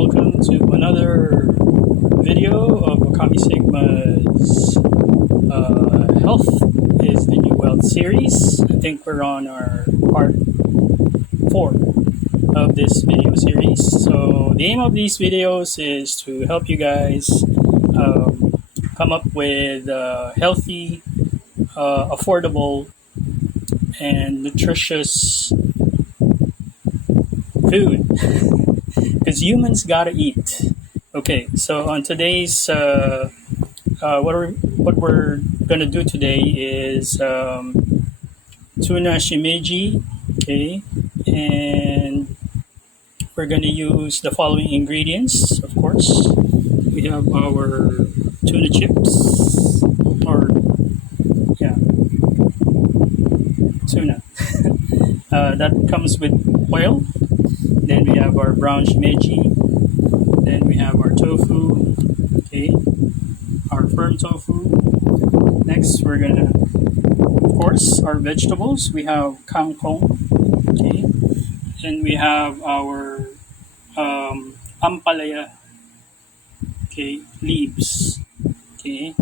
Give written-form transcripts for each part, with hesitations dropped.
welcome to another video of Ôkami.sigma's Health is the New Wealth series. I think we're on our part 4 of this video series. So the aim of these videos is to help you guys come up with healthy, affordable, and nutritious food because humans gotta eat. Okay, so on today's what we're gonna do today is tuna shimeji. Okay, and we're gonna use the following ingredients. Of course, we have our tuna chips, or yeah, tuna. That comes with oil. Then we have our brown shimeji. Then we have our tofu. Okay, our firm tofu. Next, we're gonna, of course, our vegetables. We have kangkong. Okay, then we have our ampalaya. Okay, leaves. Okay,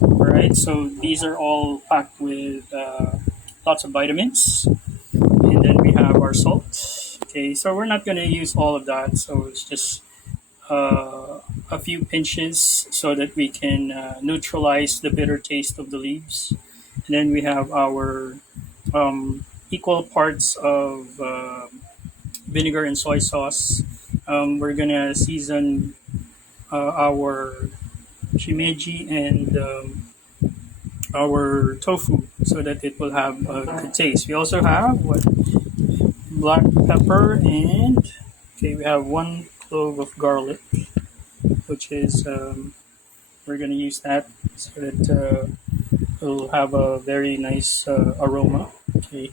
all right. So these are all packed with lots of vitamins. And then we have our salt. Okay, so we're not going to use all of that, so it's just a few pinches so that we can neutralize the bitter taste of the leaves. And then we have our equal parts of vinegar and soy sauce. We're going to season our shimeji and our tofu so that it will have a good taste. We also have black pepper, and okay, we have 1 clove of garlic, which is we're gonna use that so that it'll have a very nice aroma. Okay,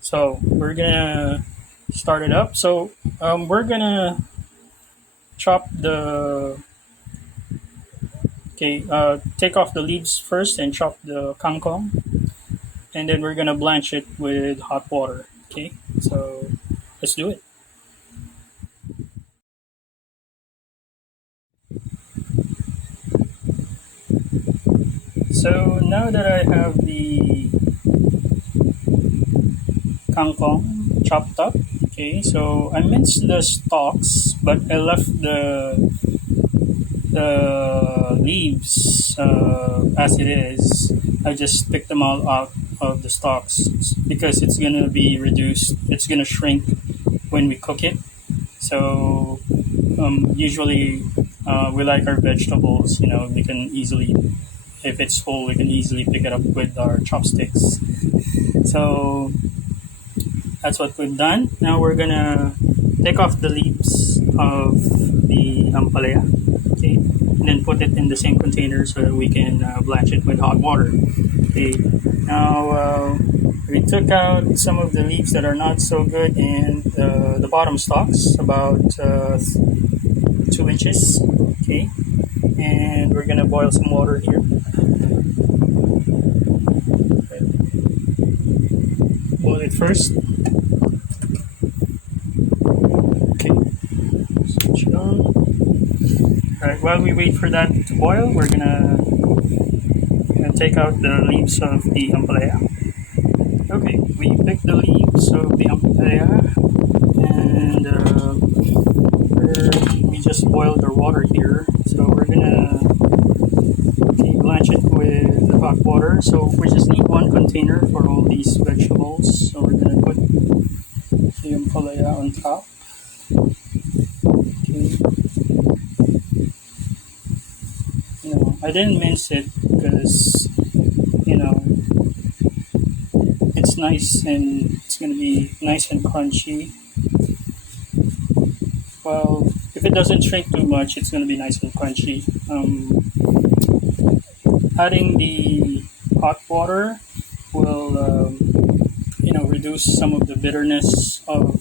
so we're gonna start it up. So we're gonna chop the take off the leaves first and chop the kangkong, and then we're gonna blanch it with hot water. Okay, so let's do it. So now that I have the kangkong chopped up, okay, so I minced the stalks, but I left the leaves as it is. I just picked them all out of the stalks because it's gonna be reduced. It's gonna shrink when we cook it. So usually we like our vegetables. You know, we can easily, if it's whole, we can easily pick it up with our chopsticks. So that's what we've done. Now we're gonna take off the leaves of the ampalaya. Okay, and then put it in the same container so that we can blanch it with hot water. Okay, now we took out some of the leaves that are not so good, and the bottom stalks, about 2 inches. Okay, and we're gonna boil some water here. Okay. Boil it first. Okay, switch it on. Alright, while we wait for that to boil, we're gonna take out the leaves of the ampalaya. Okay, we picked the leaves of the ampalaya, and we just boiled our water here. So we're gonna blanch it with the hot water. So we just need 1 container for all these vegetables. So we're gonna put the ampalaya on top. Okay. I didn't mince it because, it's nice and it's going to be nice and crunchy. Well, if it doesn't shrink too much, it's going to be nice and crunchy. Adding the hot water will, reduce some of the bitterness of.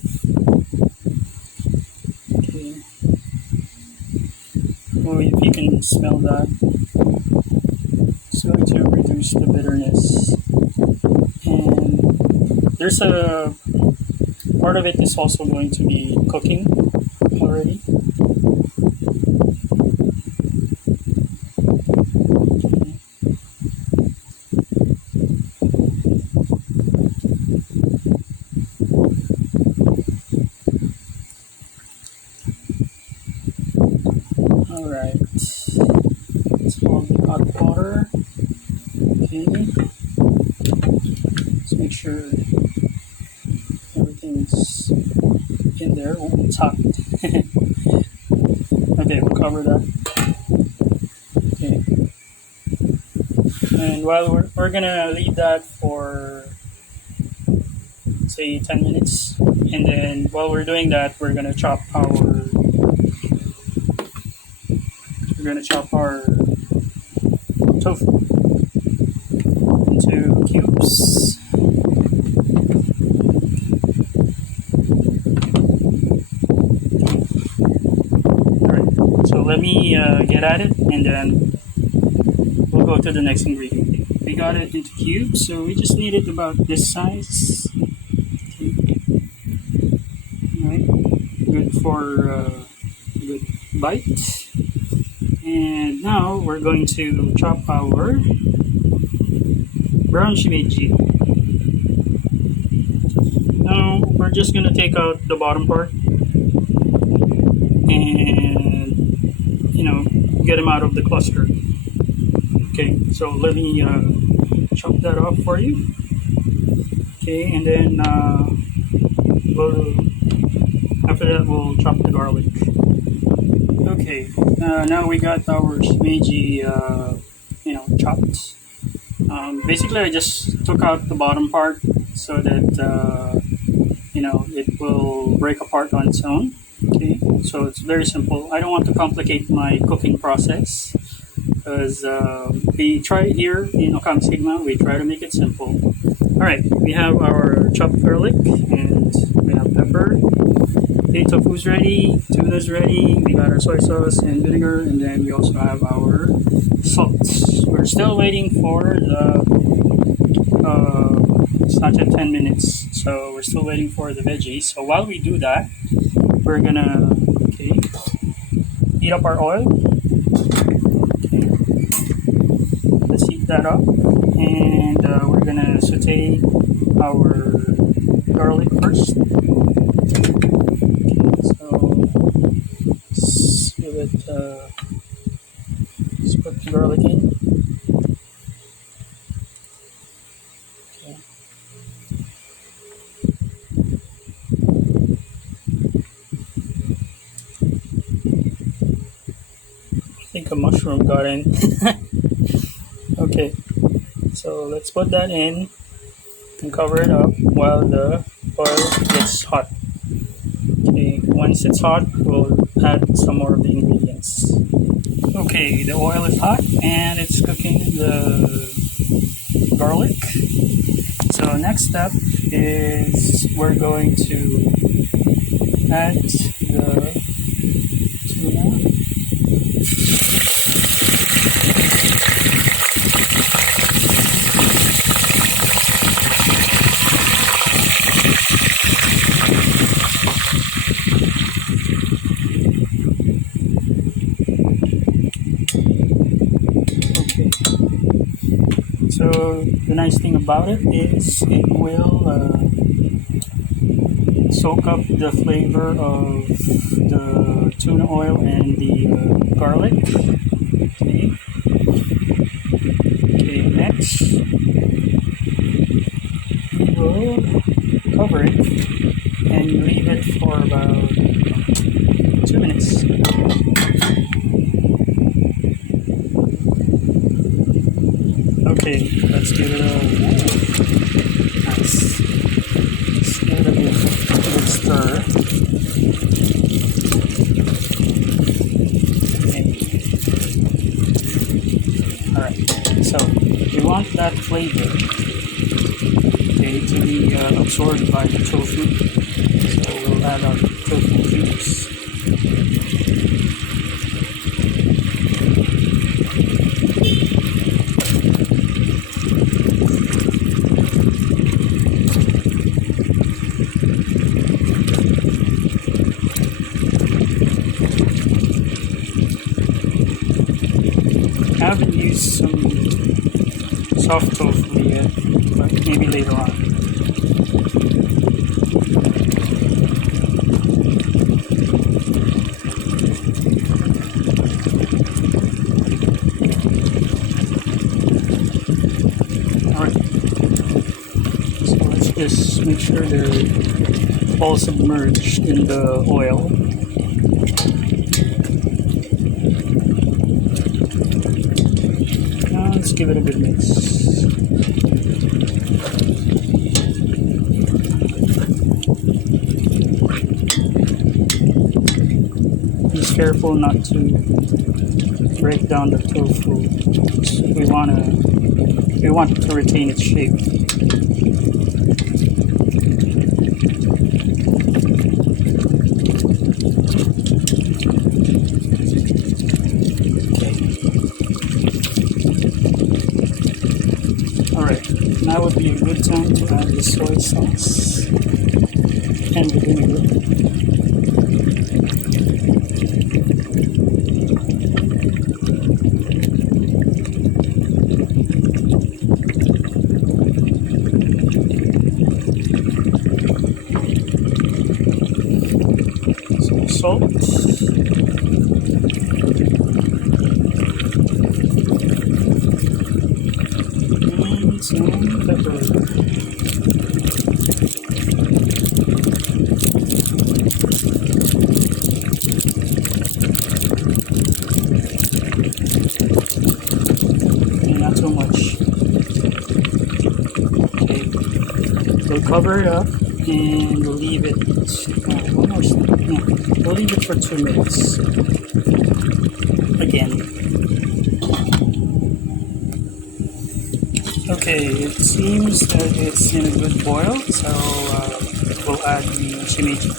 Okay. Well, if you can smell that. It's going to reduce the bitterness, and there's a part of it is also going to be cooking already. again. Let's make sure everything's in there. Oh, it's hot. Okay, we'll cover that. Okay. And while we're gonna leave that for say 10 minutes, and then while we're doing that, we're gonna chop our tofu into cubes. Alright, so let me get at it, and then we'll go to the next ingredient. We got it into cubes, so we just need it about this size. Okay. Alright, good for a good bite. And now we're going to chop our brown shimeji. Now we're just going to take out the bottom part and, get them out of the cluster. Okay, so let me chop that off for you. Okay, and then after that we'll chop the garlic. Okay, now we got our shimeji, chopped. Basically, I just took out the bottom part so that it will break apart on its own. Okay, so it's very simple. I don't want to complicate my cooking process because we try here in Ôkami.sigma. We try to make it simple. All right, we have our chopped garlic and we have pepper. Okay, tofu's ready, tuna's ready, we got our soy sauce and vinegar, and then we also have our salt. We're still waiting for the, it's not yet 10 minutes, so we're still waiting for the veggies. So while we do that, we're gonna, heat up our oil. Okay. Let's heat that up, and we're gonna saute our garlic first. Let's put the garlic in. Okay. I think a mushroom got in. Okay, so let's put that in and cover it up while the oil gets hot. Okay, once it's hot, we'll add some more of the ingredients. Okay, the oil is hot and it's cooking the garlic. So next step is we're going to add the tuna. So the nice thing about it is it will soak up the flavor of the tuna oil and the garlic. Okay. Okay, next we will cover it and leave it for about 2 minutes. Okay, let's give it a nice. Let's give it a good stir. Okay. Alright, so we want that flavor to be absorbed by the tofu. So we'll add our tofu cubes. I haven't used some soft tofu yet, but maybe later on. Just make sure they're all submerged in the oil. Now let's give it a good mix. Just careful not to break down the tofu. We want to retain its shape. Alright, now would be a good time to add the soy sauce and the vinegar. Some salt. Some pepper. And not so much. Okay. We'll cover it up and we'll leave it. One more step. Yeah. We'll leave it for 2 minutes. Again. Okay, it seems that it's in a good boil, so we'll add the shimiji.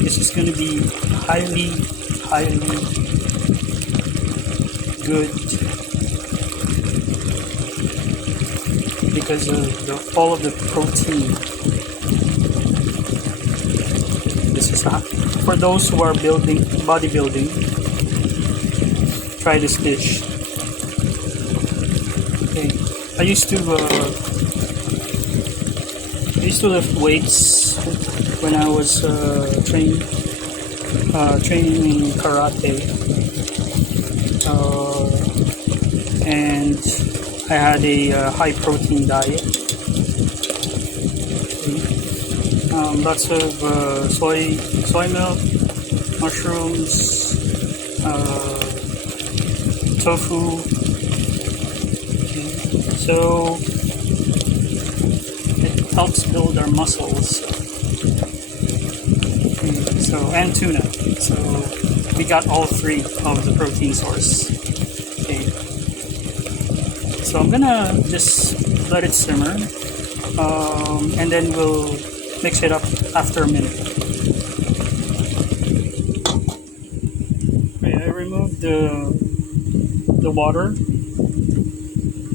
This is going to be highly good because of all of the protein. This is for those who are bodybuilding. Try this dish. Okay, I used to lift weights when I was training in karate, and I had a high protein diet. Lots of soy milk, mushrooms, tofu. Okay. So it helps build our muscles. Okay. So and tuna. So we got all 3 of the protein source. Okay. So I'm gonna just let it simmer, and then we'll mix it up after a minute. Okay, I removed the water.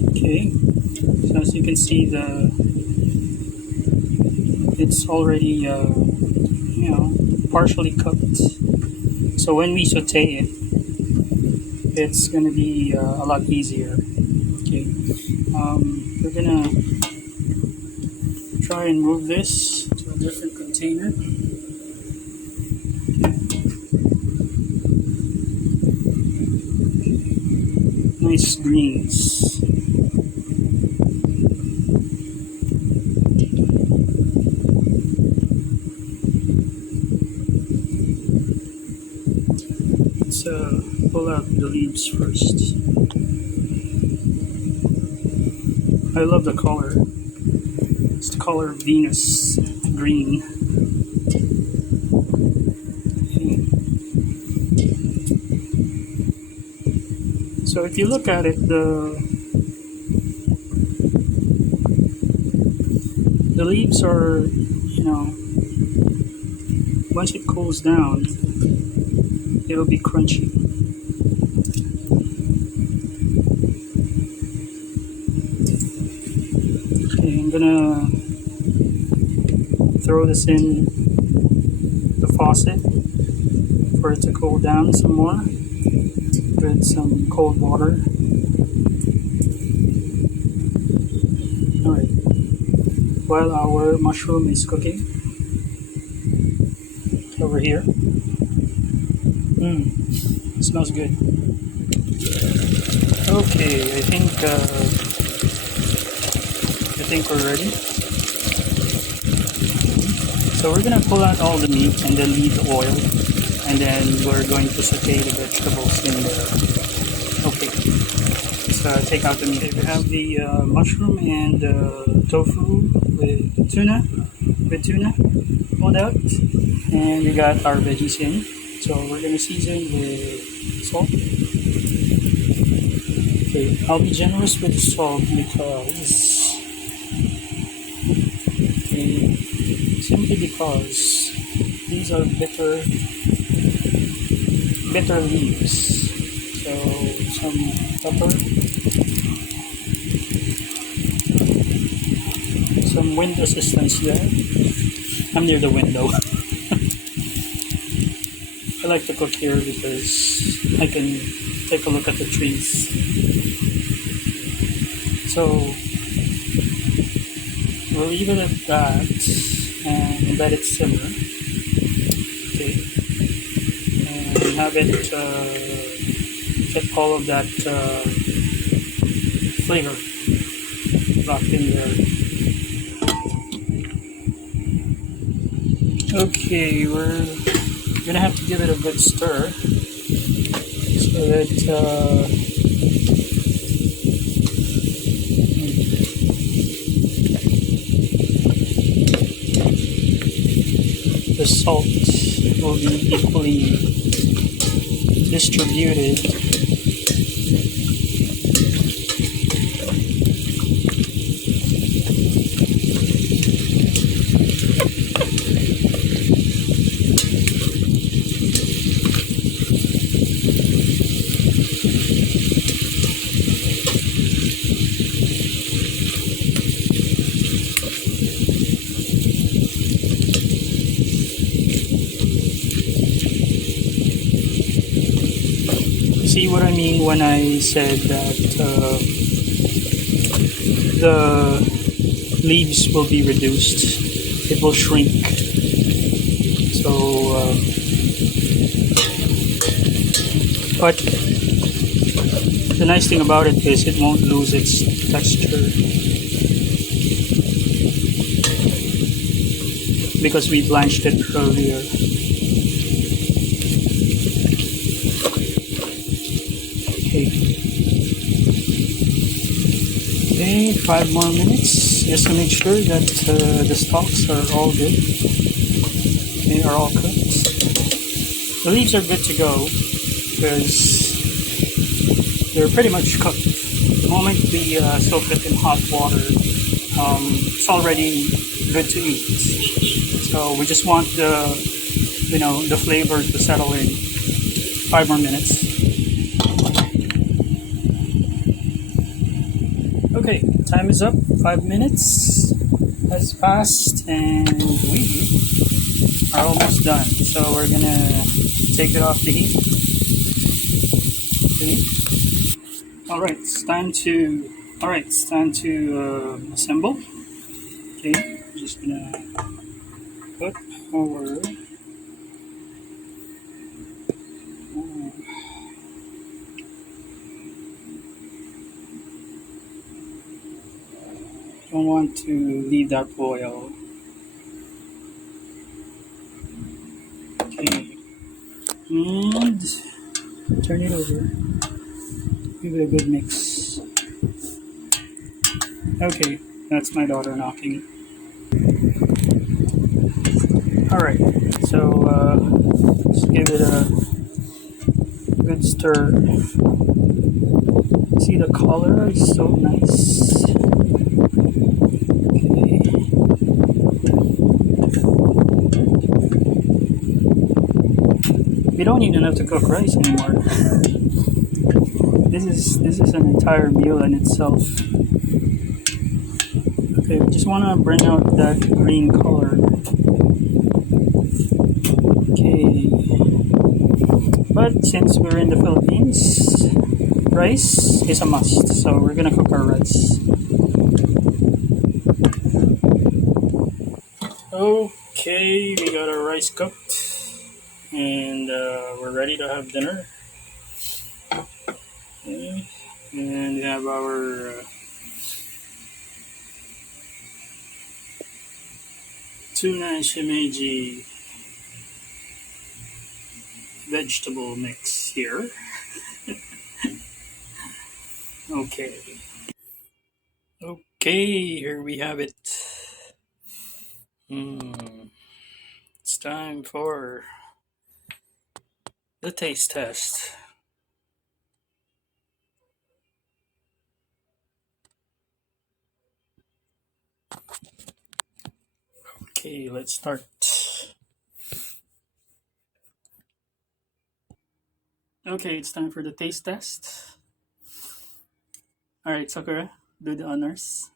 Okay, so as you can see, it's already partially cooked. So when we saute it, it's gonna be a lot easier. Okay, we're gonna try and move this to a different container. Nice greens. Let's pull out the leaves first. I love the color. It's the color of Venus green. So if you look at it, the leaves are, once it cools down, it'll be crunchy. Okay, I'm gonna throw this in the faucet for it to cool down some more with some cold water. Alright, while our mushroom is cooking over here. It smells good. Okay, I think we're ready. So we're gonna pull out all the meat and then leave the oil, and then we're going to saute the vegetables in there. Okay, let's take out the meat. Okay, we have the mushroom and tofu with tuna, pulled out, and we got our veggies in. So we're gonna season with salt. Okay, I'll be generous with the salt because simply because these are bitter leaves. So some pepper, some wind resistance there. I'm near the window. I like to cook here because I can take a look at the trees. So we'll leave it at that and let it simmer. Okay, and have it get all of that flavor locked in there. Okay, we're gonna have to give it a good stir so that the salt will be equally distributed. See what I mean when I said that the leaves will be reduced, it will shrink. So but the nice thing about it is it won't lose its texture because we blanched it earlier. Okay, 5 more minutes just to make sure that the stalks are all good. They are all cooked. The leaves are good to go because they're pretty much cooked. The moment we soak it in hot water, it's already good to eat. So we just want the flavors to settle in. 5 more minutes. Okay, time is up. 5 minutes has passed and we are almost done. So we're gonna take it off the heat. Okay. Alright, it's time to assemble. Okay, I'm just gonna put our don't want to leave that oil. Okay, and turn it over. Give it a good mix. Okay, that's my daughter knocking. Alright, so just give it a good stir. See, the color is so nice. We don't even have to cook rice anymore. This is an entire meal in itself. Okay, we just want to bring out that green color. Okay, but since we're in the Philippines, rice is a must, so we're gonna cook our rice. Okay, we got our rice cooked and we're ready to have dinner. Okay. And we have our tuna shimeji vegetable mix here. Okay. Okay, here we have it. It's time for the taste test. Okay, let's start. Okay, it's time for the taste test. All right, Sakura, do the honors.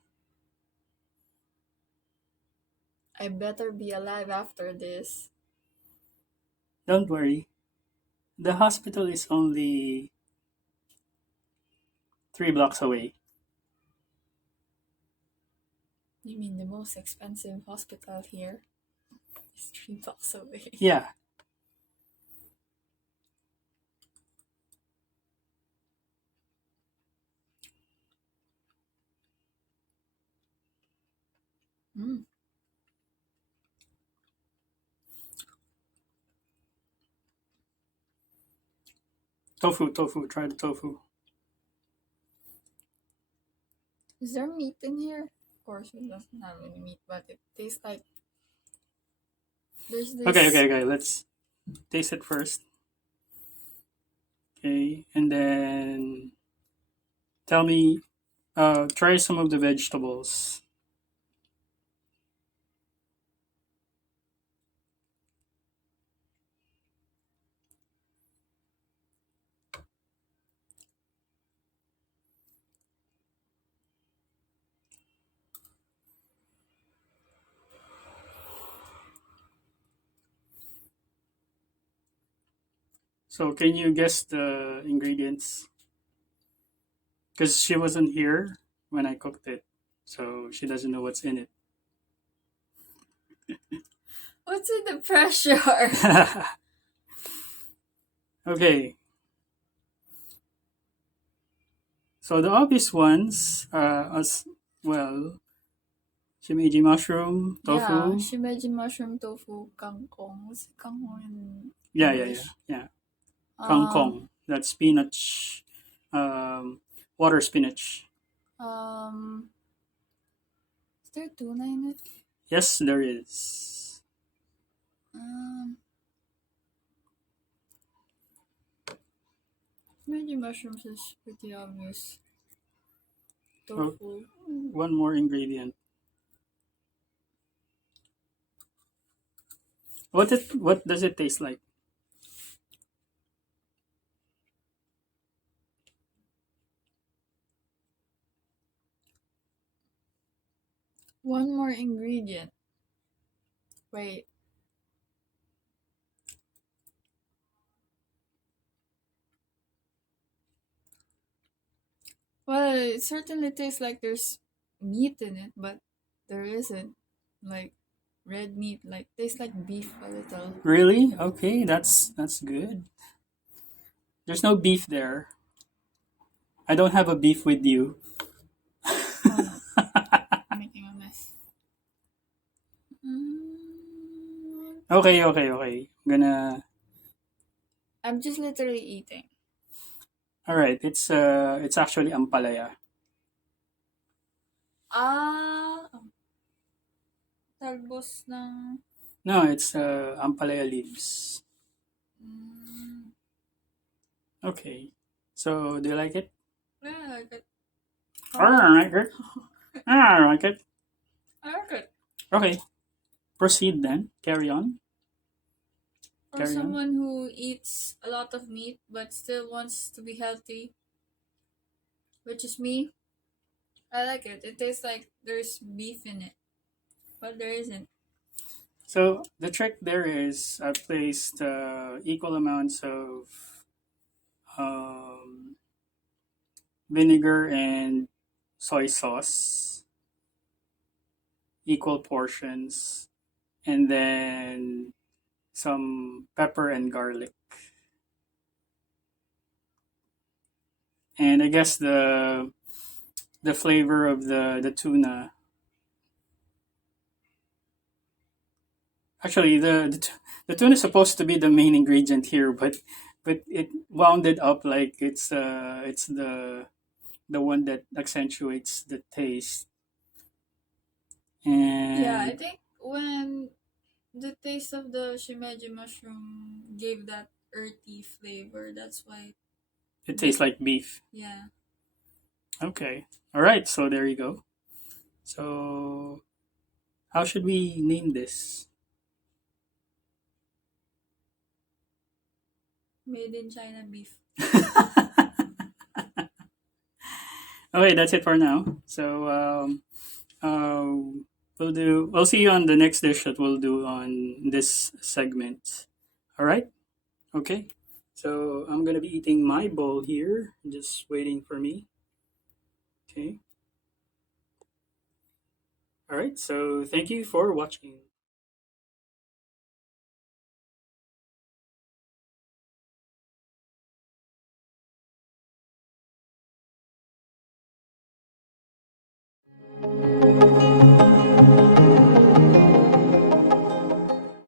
I better be alive after this. Don't worry. The hospital is only 3 blocks away. You mean the most expensive hospital here is 3 blocks away? Yeah. Mm. Tofu. Try the tofu. Is there meat in here? Of course, it doesn't have any meat, but it tastes like there's this. Okay. Let's taste it first. Okay, and then tell me. Try some of the vegetables. So, can you guess the ingredients? Because she wasn't here when I cooked it, so she doesn't know what's in it. What's in the pressure? Okay. So the obvious ones, as well, shimeji mushroom, tofu. Yeah, shimeji mushroom, tofu, kangkong. What's kangkong in Yeah. English? Kangkong. That's spinach, water spinach. Is there tuna in it? Yes, there is. Shimeji mushrooms is pretty obvious. Tofu. One more ingredient. What does it taste like? One more ingredient. Wait. Well, it certainly tastes like there's meat in it, but there isn't. Like red meat, like tastes like beef a little. Really? Okay, that's good. There's no beef there. I don't have a beef with you. Oh no, I'm making a mess. Okay. I'm just literally eating. All right. It's actually ampalaya. Talbos ng... No, it's ampalaya leaves. Okay. So, do you like it? Yeah, I like it. I like it. I like it. I like it. Okay. Proceed then. Carry on. For someone who eats a lot of meat but still wants to be healthy, which is me, I like it. It tastes like there's beef in it, but there isn't. So the trick there is I placed equal amounts of um, vinegar and soy sauce, equal portions, and then some pepper and garlic. and I guess the flavor of the tuna. Actually, the tuna is supposed to be the main ingredient here, but it wounded up like it's the one that accentuates the taste. Yeah, I And think when the taste of the shimeji mushroom gave that earthy flavor, that's why it the tastes like beef. yeah. Okay. All right. So there you go. So how should we name this? Made in China beef. Okay, that's it for now. So we'll see you on the next dish that we'll do on this segment. All right. Okay. So I'm gonna be eating my bowl here, just waiting for me. Okay. All right. So thank you for watching.